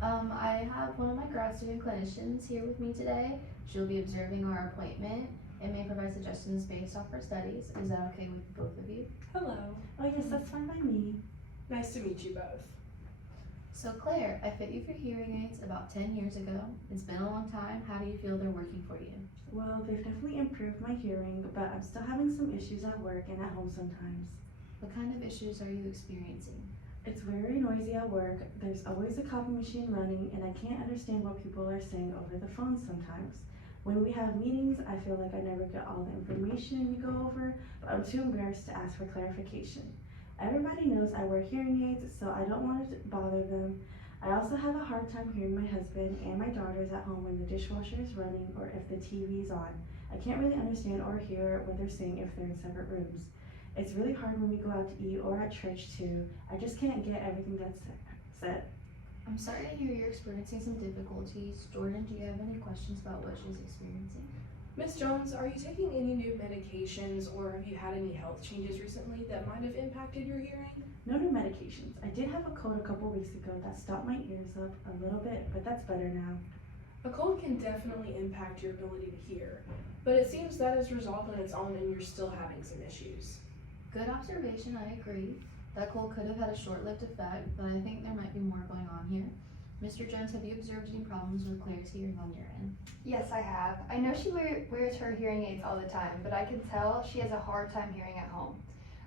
I have one of my grad student clinicians here with me today. She'll be observing our appointment and may provide suggestions based off her studies. Is that okay with both of you? Hello. Oh yes, that's fine by me. Nice to meet you both. So Claire, I fit you for hearing aids about 10 years ago. It's been a long time. How do you feel they're working for you? Well, they've definitely improved my hearing, but I'm still having some issues at work and at home sometimes. What kind of issues are you experiencing? It's very noisy at work. There's always a copy machine running, and I can't understand what people are saying over the phone sometimes. When we have meetings, I feel like I never get all the information we go over, but I'm too embarrassed to ask for clarification. Everybody knows I wear hearing aids, so I don't want to bother them. I also have a hard time hearing my husband and my daughters at home when the dishwasher is running or if the TV is on. I can't really understand or hear what they're saying if they're in separate rooms. It's really hard when we go out to eat or at church too. I just can't get everything that's said. I'm sorry to hear you're experiencing some difficulties. Jordan, do you have any questions about what she's experiencing? Ms. Jones, are you taking any new medications or have you had any health changes recently that might have impacted your hearing? No new medications. I did have a cold a couple weeks ago that stopped my ears up a little bit, but that's better now. A cold can definitely impact your ability to hear, but it seems that is resolved on its own and you're still having some issues. Good observation, I agree. That cold could have had a short-lived effect, but I think there might be more going on here. Mr. Jones, have you observed any problems with Claire's hearing on your end? Yes, I have. I know she wears her hearing aids all the time, but I can tell she has a hard time hearing at home.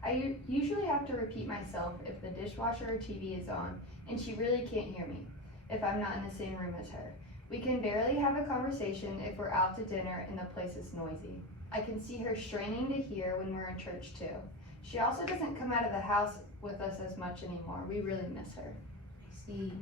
I usually have to repeat myself if the dishwasher or TV is on, and she really can't hear me if I'm not in the same room as her. We can barely have a conversation if we're out to dinner and the place is noisy. I can see her straining to hear when we're in church too. She also doesn't come out of the house with us as much anymore. We really miss her. I see.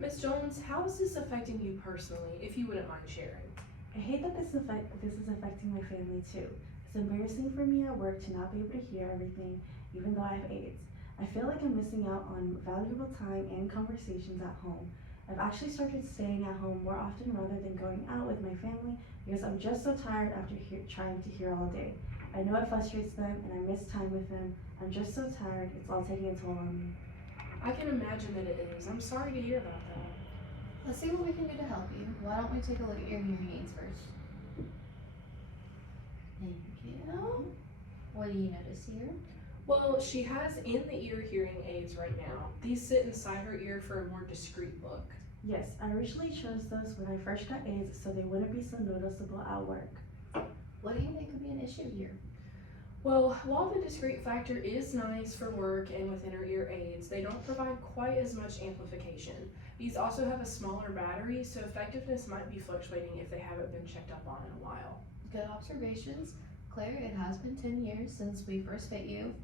Ms. Jones, how is this affecting you personally, if you wouldn't mind sharing? I hate that this is affecting my family too. It's embarrassing for me at work to not be able to hear everything, even though I have aids. I feel like I'm missing out on valuable time and conversations at home. I've actually started staying at home more often rather than going out with my family because I'm just so tired after trying to hear all day. I know it frustrates them and I miss time with them. I'm just so tired, it's all taking a toll on me. I can imagine that it is. I'm sorry to hear about that. Let's see what we can do to help you. Why don't we take a look at your hearing aids first? Thank you. What do you notice here? Well, she has in-the-ear hearing aids right now. These sit inside her ear for a more discreet look. Yes, I originally chose those when I first got aids so they wouldn't be so noticeable at work. What do you think could be an issue here? Well, while the discrete factor is nice for work and with inner ear aids, they don't provide quite as much amplification. These also have a smaller battery, so effectiveness might be fluctuating if they haven't been checked up on in a while. Good observations. Claire, it has been 10 years since we first fit you,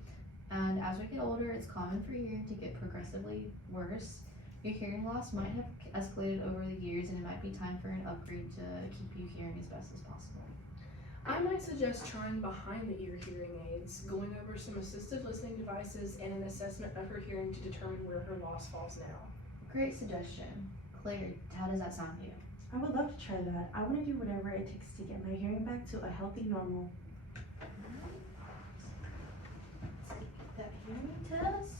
and as we get older, it's common for your hearing to get progressively worse. Your hearing loss might have escalated over the years, and it might be time for an upgrade to keep you hearing as best as possible. I might suggest trying behind the ear hearing aids, going over some assistive listening devices and an assessment of her hearing to determine where her loss falls now. Great suggestion. Claire, how does that sound to you? I would love to try that. I want to do whatever it takes to get my hearing back to a healthy normal. Let's get that hearing test.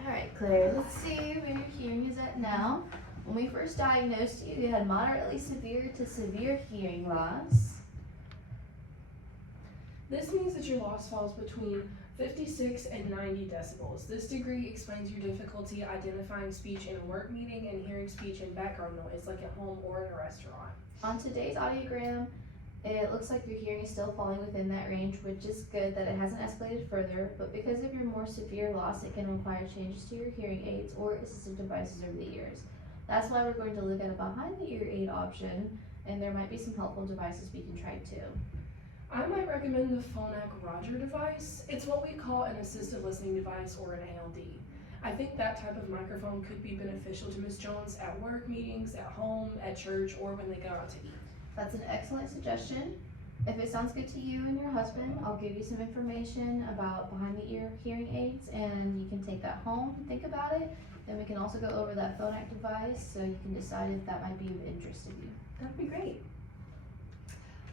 Alright, Claire, let's see where your hearing is at now. When we first diagnosed you, you had moderately severe to severe hearing loss. This means that your loss falls between 56 and 90 decibels. This degree explains your difficulty identifying speech in a work meeting and hearing speech in background noise like at home or in a restaurant. On today's audiogram, it looks like your hearing is still falling within that range, which is good that it hasn't escalated further, but because of your more severe loss, it can require changes to your hearing aids or assistive devices over the years. That's why we're going to look at a behind the ear aid option, and there might be some helpful devices we can try too. I might recommend the Phonak Roger device. It's what we call an assistive listening device or an ALD. I think that type of microphone could be beneficial to Ms. Jones at work meetings, at home, at church, or when they go out to eat. That's an excellent suggestion. If it sounds good to you and your husband, I'll give you some information about behind the ear hearing aids, and you can take that home, think about it. Then we can also go over that phone act device so you can decide if that might be of interest to you. That'd be great.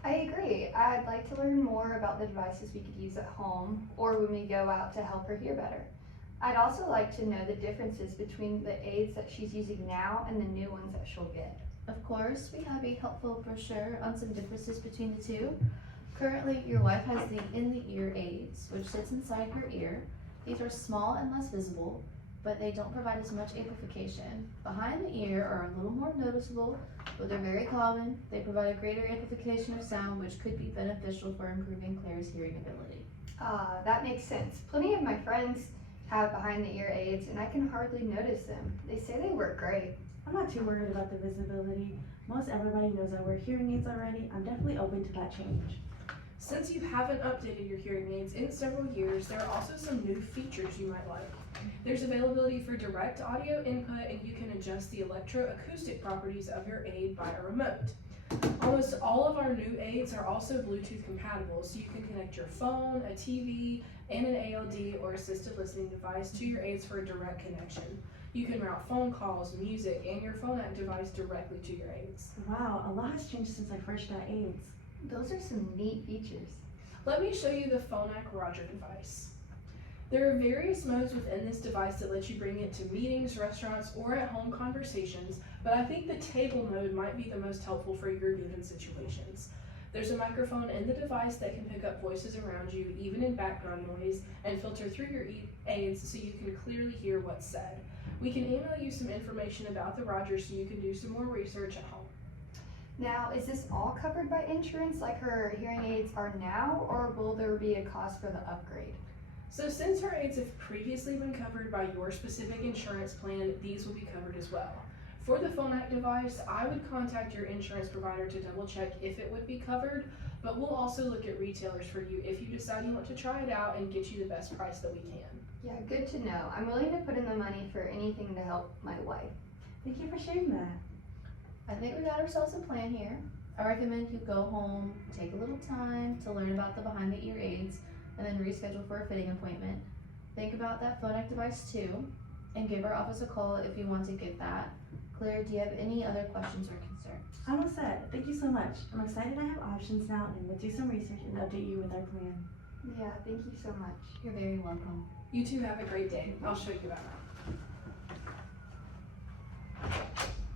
I agree. I'd like to learn more about the devices we could use at home or when we go out to help her hear better. I'd also like to know the differences between the aids that she's using now and the new ones that she'll get. Of course, we have a helpful brochure on some differences between the two. Currently, your wife has the in-the-ear aids, which sits inside her ear. These are small and less visible, but they don't provide as much amplification. Behind the ear are a little more noticeable, but they're very common. They provide a greater amplification of sound, which could be beneficial for improving Claire's hearing ability. That makes sense. Plenty of my friends have behind the ear aids and I can hardly notice them. They say they work great. I'm not too worried about the visibility. Most everybody knows I wear hearing aids already. I'm definitely open to that change. Since you haven't updated your hearing aids in several years, there are also some new features you might like. There's availability for direct audio input, and you can adjust the electroacoustic properties of your aid by a remote. Almost all of our new aids are also Bluetooth compatible, so you can connect your phone, a TV, and an ALD or assistive listening device to your aids for a direct connection. You can route phone calls, music, and your phone app device directly to your aids. Wow, a lot has changed since I first got aids. Those are some neat features. Let me show you the Phonak Roger device. There are various modes within this device that let you bring it to meetings, restaurants, or at home conversations, but I think the table mode might be the most helpful for your given situations. There's a microphone in the device that can pick up voices around you, even in background noise, and filter through your aids so you can clearly hear what's said. We can email you some information about the Roger so you can do some more research at home. Now, is this all covered by insurance like her hearing aids are now, or will there be a cost for the upgrade? So since her aids have previously been covered by your specific insurance plan, these will be covered as well. For the Phonak device, I would contact your insurance provider to double check if it would be covered, but we'll also look at retailers for you if you decide you want to try it out and get you the best price that we can. Yeah, good to know. I'm willing to put in the money for anything to help my wife. Thank you for sharing that. I think we got ourselves a plan here. I recommend you go home, take a little time to learn about the behind the ear aids, and then reschedule for a fitting appointment. Think about that Phonak device too, and give our office a call if you want to get that. Claire, do you have any other questions or concerns? I'm all set. Thank you so much. I'm excited I have options now, and we'll do some research and update you with our plan. Yeah, thank you so much. You're very welcome. You two have a great day. I'll show you about it.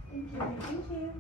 Thank you. Thank you.